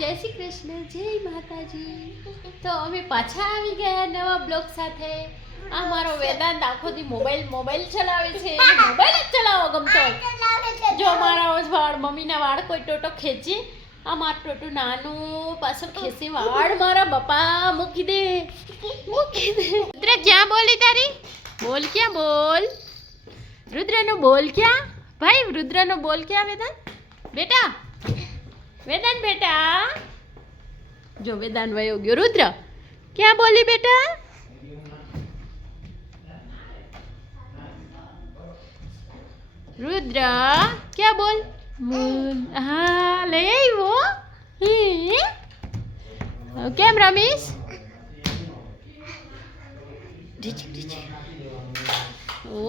જય શ્રી કૃષ્ણ, જય માતાજી. તો અમે પાછા આવી ગયા નવા બ્લોગ સાથે. આ મારો વેદાંત આખો દી મોબાઈલ ચલાવે છે. મોબાઈલ જ ચલાવો ગમતો હોય. જો મારા વાળ, મમ્મીના વાળ કોઈ ટોટો ખેંચે, આ મારું ટોટું નાનું પાછળ ખેંચી વાળ મારા બાપા મૂકી દે. રુદ્ર ક્યાં બોલી તારી? બોલ ક્યાં બોલ? રુદ્રનો બોલ ક્યાં? ભાઈ રુદ્રનો બોલ ક્યાં વેદાંત? બેટા વેદાંત બેટા, જો વેદાંત વયો ગયો. રુદ્ર ક્યાં બોલી બેટા? રુદ્ર ક્યાં બોલ? હા લઈ આવ્યો. કેમ રમીશ? ઓ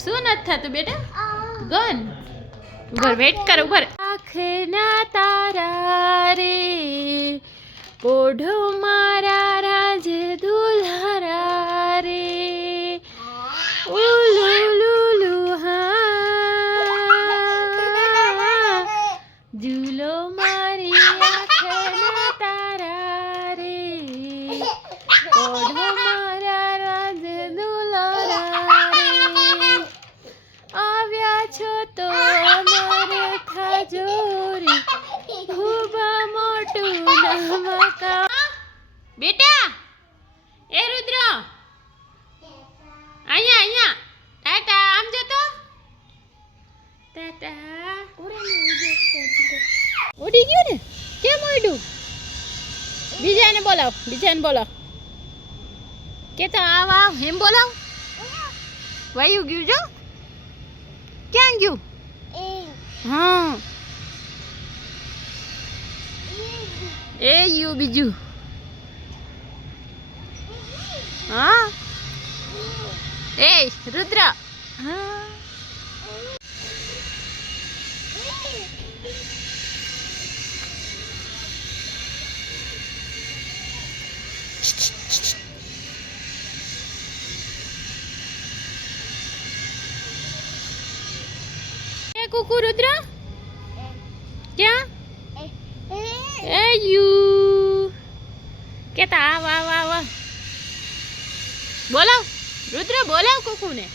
શું નથી થતું બેટા? ગન ઉભર, વેટ કર ઉભર. આંખના તારા રે પોઢો મારા રાજ દુલ્હારા રે ઉલુલુલુ હા ઝૂલો મારી આંખના તારા રે પોઢો મારા રાજ દુલ્હારા રે આવ્યા છો તો અમારે ખાજો રે ખૂબ મોટું નમકા. બેટા એ રુદ્ર અહીંયા ટાટા આમ જો તો. ટાટા ઉડી ગયું ને? કેમ ઉડ્યું? બીજાને બોલાવ કે તો આવ એમ બોલાવ. વયું ગયું જો. ક્યાં ગયું? હા એ યુ બીજું. હા એ રુદ્ર. હા કુકુ રુદ્ર ક્યાં? એ યુ કેતા આવ બોલાવ રુદ્ર, બોલાવ કુકુને.